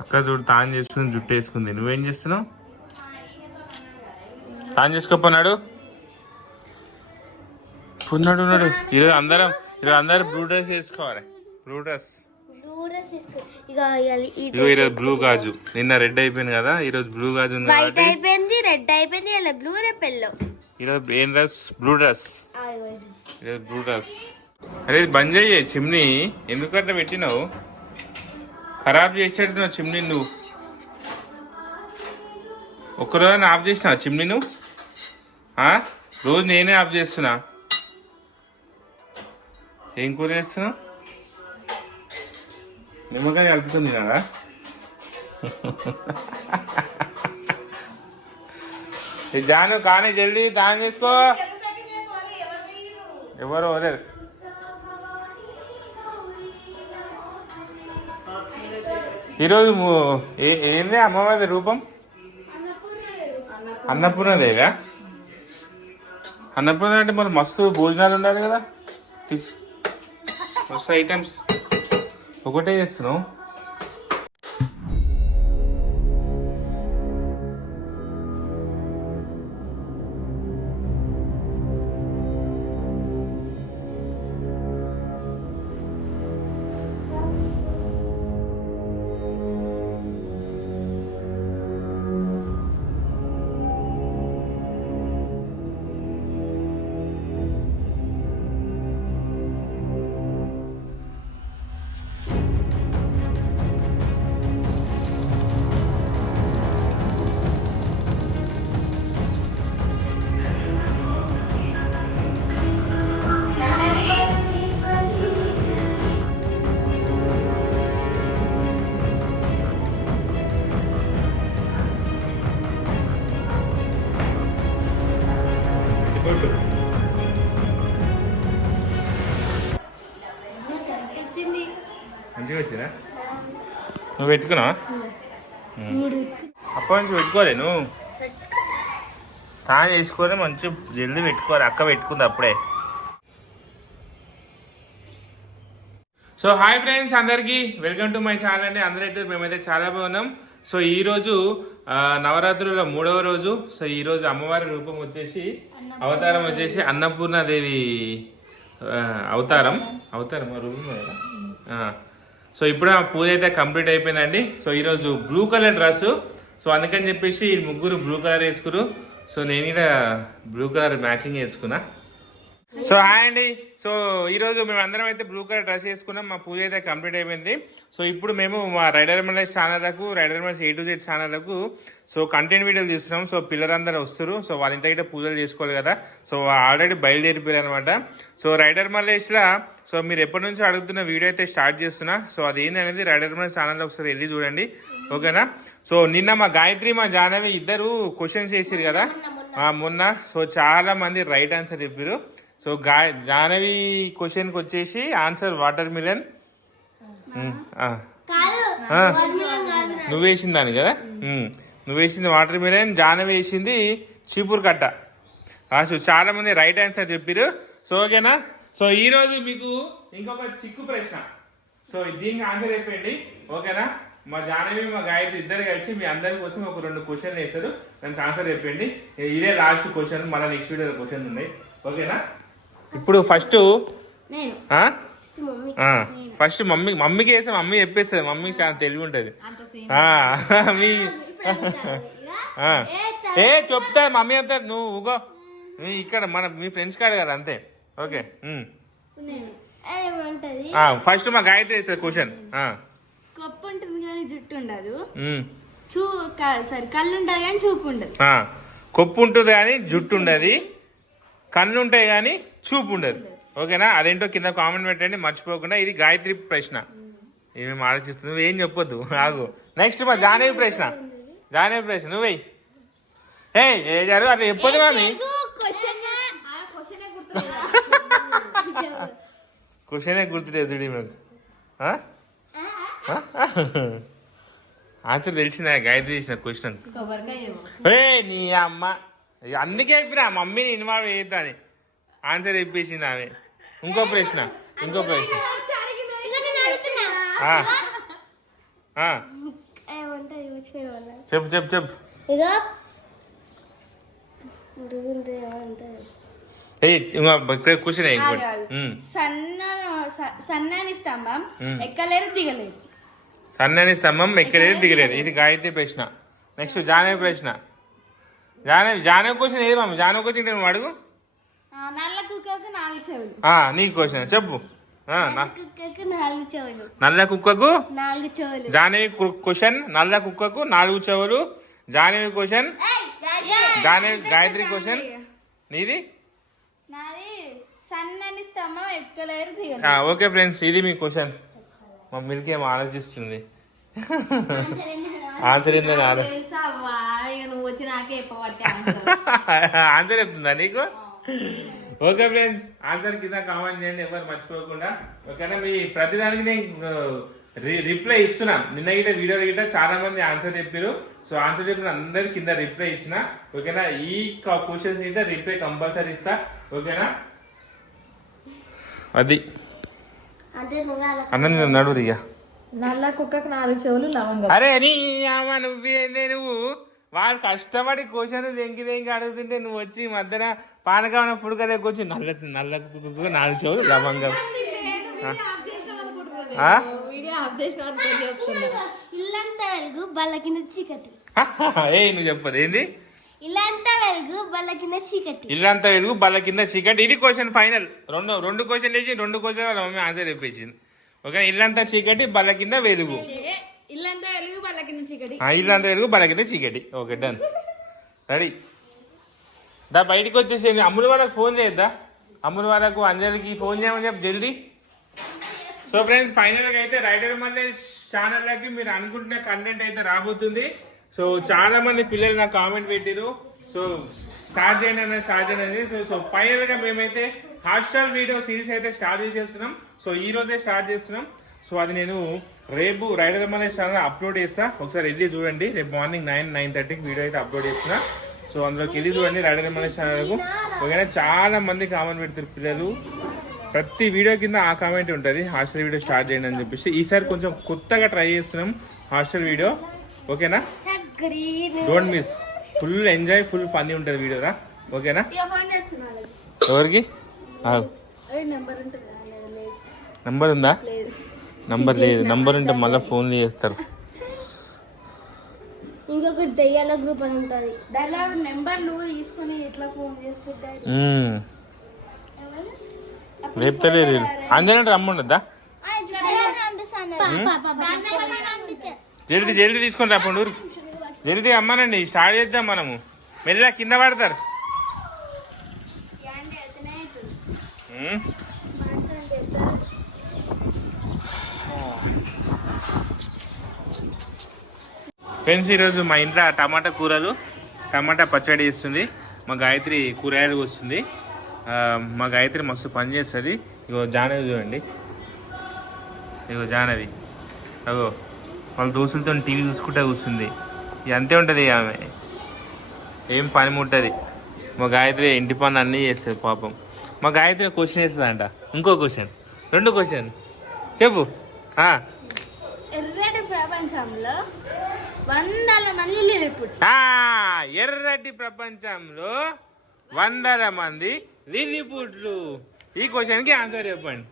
అక్క చూడు తాను చేసుకుని జుట్టు వేసుకుంది నువ్వేం చేస్తున్నావు? తాను చేసుకోపోన్నాడు ఉన్నాడు ఉన్నాడు ఈరోజు అందరం ఈరోజు అందరం బ్లూ డ్రెస్ వేసుకోవాలి. బ్లూ డ్రెస్ ఈరోజు బ్లూ గాజు. నిన్న రెడ్ అయిపోయింది కదా ఈరోజు బ్లూ గాజు ఉంది వైట్ అయిపోయింది రెడ్ అయిపోయింది ఇలా బ్లూ రేపు ఎల్లో ఈరోజు ఏం డ్రెస్ బ్లూ డ్రెస్ బ్రూటస్ అరే బంద్ చేయి చిమ్ని. ఎందుకంటే పెట్టినావు? ఖరాబ్ చేసేటట్టున్నావు చిమ్ని నువ్వు. ఒక్కరోజు ఆఫ్ చేసినావు చిమ్ని నువ్వు? రోజు నేనే ఆఫ్ చేస్తున్నా. ఏం కూర చేస్తున్నావు? నిమ్మకాయ కలుపుతుంది కదా జాను కానీ జల్దీ దాని చేసుకో. ఎవరు లేరు ఈరోజు ఏ- ఏంది అమ్మవారి రూపం? అన్నపూర్ణదేవా అన్నపూర్ణ అంటే మరి మస్తు భోజనాలు ఉండాలి కదా? మస్తు ఐటమ్స్ ఒకటే చేస్తున్నావు. వచ్చినా నువ్వు పెట్టుకున్నావా? అప్పటి నుంచి పెట్టుకోలే నువ్వు? స్నానం చేసుకోలే మంచి జల్దీ పెట్టుకోవాలి. అక్క పెట్టుకుంది అప్పుడే. సో హాయ్ ఫ్రెండ్స్ అందరికీ. వెల్కమ్ టు మై ఛానల్ అండి. అందరైతే మేమైతే చాలా బాగున్నాం. సో ఈ రోజు ఆ, నవరాత్రుల మూడవ రోజు. సో ఈ రోజు అమ్మవారి రూపం వచ్చేసి అవతారం వచ్చేసి అన్నపూర్ణాదేవి అవతారం. అవతారం రూపం. సో ఇప్పుడు ఆ పూజ అయితే కంప్లీట్ అయిపోయిందండి. సో ఈరోజు బ్లూ కలర్ డ్రెస్ సో అందుకని చెప్పేసి ఈ ముగ్గురు బ్లూ కలర్ వేసుకురు. సో నేను ఇక్కడ బ్లూ కలర్ మ్యాచింగ్ వేసుకున్నా సో హాయ్ అండి. సో ఈరోజు మేము అందరం అయితే బ్లూ కలర్ డ్రెస్ వేసుకున్నాం. మా పూజ అయితే కంప్లీట్ అయిపోయింది. సో ఇప్పుడు మేము మా rider Mallesh ఛానళ్ళకు rider Mallesh A to Z ఛానళ్ళకు so content వీడియోలు తీస్తున్నాం. సో పిల్లలందరూ వస్తారు. సో వాళ్ళ ఇంటి పూజలు చేసుకోవాలి కదా. సో ఆల్రెడీ బయలుదేరిపోయారు అనమాట సో రైడర్ మల్లేష్లా సో మీరు ఎప్పటి నుంచి అడుగుతున్న వీడియో అయితే స్టార్ట్ చేస్తున్నా. సో అది ఏంటనేది రైడర్ మల్లేష్ ఛానల్లో ఒకసారి వెళ్ళి చూడండి. ఓకేనా? సో నిన్న మా గాయత్రి మా జాహ్నవి ఇద్దరు క్వశ్చన్స్ చేసిరు కదా. మొన్న సో చాలా మంది రైట్ ఆన్సర్ చెప్పారు సో గా జాహ్నవి క్వశ్చన్కి వచ్చేసి ఆన్సర్ వాటర్ మిలన్ కాదు నువ్వు వేసింది దాని కదా? ఉమ్. నువ్వు వేసింది వాటర్ మిలన్ జాహ్నవి వేసింది చీపూర్ కట్ట. సో చాలా మంది రైట్ ఆన్సర్ చెప్పారు సో ఓకేనా సో ఈ రోజు మీకు ఇంకొక చిక్కు ప్రశ్న. సో దీనికి ఆన్సర్ చెప్పండి ఓకేనా మా జాహ్నవి మా గాయత్రి ఇద్దరు కలిసి మీ అందరి కోసం ఒక రెండు క్వశ్చన్ వేస్తారు. దానికి ఆన్సర్ చెప్పండి ఇదే లాస్ట్ క్వశ్చన్ మళ్ళీ నెక్స్ట్ వీడియో క్వశ్చన్ ఉన్నాయి ఓకేనా ఇప్పుడు ఫస్ట్? First mummy. మమ్మీకి వేస్తే మమ్మీ చెప్పేస్తుంది. మమ్మీకి చాలా తెలివి ఉంటుంది. మీ. ఏ చెప్తా మమ్మీ చెప్తా నువ్వు ఊగో ఇక్కడ మన మీ ఫ్రెండ్స్ కాడు కదా అంతే. ఓకే ఫస్ట్ మా గాయత్రి వేస్తుంది క్వశ్చన్. కప్పు ఉంటుంది కానీ జుట్టు ఉండదు. చూ సారీ కళ్ళు ఉంటుంది కానీ చూపు ఉండదు. కొప్పు ఉంటుంది కానీ జుట్టు ఉండదు. కళ్ళు ఉంటాయి కానీ చూపు ఉండదు. ఓకేనా? అదేంటో కింద కామెంట్ పెట్టండి మర్చిపోకుండా. ఇది గాయత్రి ప్రశ్న. ఏమేమి ఆలోచిస్తుంది నువ్వేం చెప్పొద్దు. ఆగు. నెక్స్ట్ మా జానేవి ప్రశ్న. జానేవి ప్రశ్న నువ్వే ఏ ఏ జరుగు అట్లా చెప్పొద్దు మామి. క్వశ్చనే గుర్తులేదు? చూడి మీకు ఆన్సర్ తెలిసిందా? గాయత్రి చేసిన క్వశ్చన్ ఏ నీ అమ్మ. అందుకే చెప్పిన మమ్మీని ఇన్వాల్వ్ చేయొద్దని ఆన్సర్ ఇప్పించింది ఆమె. ఇంకో ప్రశ్న ఇంకో ప్రశ్న. చెప్పు చెప్పు చెప్పు. కూర్చునే. సన్న సన్నని స్తంభం మ్మ్. ఎక్కలేరు దిగలేరు సన్నని స్తంభం ఎక్కడేది దిగలేదు. ఇది గాయత్రి ప్రశ్న. నెక్స్ట్ జానవి ప్రశ్న. జానవి జానవి క్వశ్చన్ ఏది మమ్మీ జానవి క్వశ్చన్ నువ్వు అడుగు? ఆ, నల్ల కుక్కకు నాలుగు చెవులు. ఆ, నీ క్వశ్చన్ చెప్పు. నల్ల కుక్కకు నాలుగు చెవులు. జానవి క్వశ్చన్ నల్ల కుక్కకు నాలుగు చెవులు. జానవి క్వశ్చన్ జానవి గాయత్రి క్వశ్చన్ నీది? సన్నని స్తంభం ఎక్కలేరు ఓకే ఫ్రెండ్స్ ఇది మీ క్వశ్చన్ మా మిల్క్ ఏమో ఆలోచిస్తుంది. ఆన్సర్ ఏందని ఆలో ఆన్సర్ చెప్తుందా నీకు? ఓకే ఫ్రెండ్స్ ఆన్సర్ కింద కామెంట్ చేయండి ఎవరు మర్చిపోకుండా. ఓకేనా? మీ ప్రతిదానికి నేను రి- రిప్లై ఇస్తున్నా. నిన్న గిట్ట వీడియో గిట్ట చాలా మంది ఆన్సర్ చెప్పారు సో ఆన్సర్ చెప్పిన అందరి కింద రిప్లై ఇచ్చిన. ఓకేనా? ఈ క్వశ్చన్స్ గిట్ట రిప్లై కంపల్సరీ ఇస్తా. ఓకేనా? అది. నువ్వే అన్న నడు ఇక నల్ల కుక్కకు నాలుగు చెవులు లవంగం. అరే నీ అమ్మ నువ్వేందే నువ్వు వాడు కష్టపడి క్వశ్చన్ దెంకి దెంకి అడుగుతుంటే నువ్వు వచ్చి మధ్యన పానకాన పుడకలే వచ్చి నల్ల నల్ల నాలుగు చెవులు లవంగం. ఏ నువ్వు చెప్పదు ఏంది? ఇల్లంతా వెలుగు బల్ల కింద చీకటి. ఇల్లంతా వెలుగు బల్ల కింద చీకటి. ఇది క్వశ్చన్ ఫైనల్ రెండు రెండు క్వశ్చన్ వేసి రెండు క్వశ్చన్ వాళ్ళ మమ్మీ ఆన్సర్ చెప్పించింది ఓకే ఇల్లంతా చీకటి బల్ల కింద వెలుగు. ఇల్లంతా వెలుగు వాళ్ళ కింద చీకటి ఇల్లంతా వెలుగు బల్ల కింద చీకటి ఓకే డన్ రెడీ దా బయటికి వచ్చేసి అమ్ముల వాళ్ళకి ఫోన్ చేయొద్దా? అమ్ముల వాళ్ళకు అందరికి ఫోన్ చేయమని చెప్పి జల్దీ. సో ఫ్రెండ్స్ ఫైనల్గా అయితే రైడర్ మళ్ళీ ఛానల్లోకి మీరు అనుకుంటున్న కంటెంట్ అయితే రాబోతుంది. సో చాలా మంది పిల్లలు నాకు కామెంట్ పెట్టారు సో స్టార్ట్ చేయండి అనేది స్టార్ట్ చేయండి సో సో ఫైనల్గా మేమైతే హాస్టల్ వీడియో సిరీస్ అయితే స్టార్ట్ చేసేస్తున్నాం. సో ఈ రోజే స్టార్ట్ చేస్తున్నాం. సో అది నేను రేపు రైడర్ మళ్ళీ ఛానల్ అప్లోడ్ చేస్తా. ఒకసారి వెళ్ళి చూడండి. రేపు మార్నింగ్ నైన్ నైన్ థర్టీకి వీడియో అయితే అప్లోడ్ చేస్తున్నా. సో అందులోకి వెళ్ళి చూడండి రైడర్ మళ్ళీ ఛానల్కు ఓకేనా? చాలా మంది కామెంట్ పెడతారు పిల్లలు. ప్రతి వీడియో కింద ఆ కామెంట్ ఉంటుంది. హాస్టల్ వీడియో స్టార్ట్ చేయండి అని చెప్పేసి. ఈసారి కొంచెం కొత్తగా ట్రై చేస్తున్నాం హాస్టల్ వీడియో ఓకేనా? Don't miss full enjoy full funny ఉంటుంది వీడియోరా ఓకేనా? ఎవరికి? నెంబర్ ఉందా? నంబర్ లేదు. నంబర్ ఉంటే మళ్ళీ ఫోన్లు చేస్తారు. ఇంకొకటి దెయ్యాల గ్రూప్ అని ఉంటుంది. దానిలో నెంబర్లు తీసుకొని ఎట్లా ఫోన్ చేస్తుంటారు అంజనంటే రమ్ముండద్దా జల్దీ జల్దీ తీసుకొని రా పండు జల్దీ అమ్మానండి స్టార్ట్ చేద్దాం మనము. మెల్లగా కింద పడతారు. ఫ్రెండ్స్ ఈరోజు మా ఇంట్లో టమాటా కూరలు టమాటా పచ్చడి చేస్తుంది. మా గాయత్రి కూరగాయలు వస్తుంది మా గాయత్రి మస్తు పని చేస్తుంది. ఇగో జానవి చూడండి. ఇగో జానవి. అగో వాళ్ళ దోస్తులతో టీవీ చూసుకుంటా కూర్చుంది ఇక అంతే ఉంటుంది ఆమె. ఏం పని ఉంటుంది మా గాయత్రి ఇంటి పని అన్నీ చేస్తుంది పాపం. మా గాయత్రి క్వశ్చన్ వేస్తుందంట ఇంకో క్వశ్చన్ రెండు క్వశ్చన్ చెప్పు. ప్రపంచంలో వందల మంది ఎర్రటి ప్రపంచంలో వందల మంది లిల్లీపుట్లు ఈ క్వశ్చన్కి ఆన్సర్ చెప్పండి.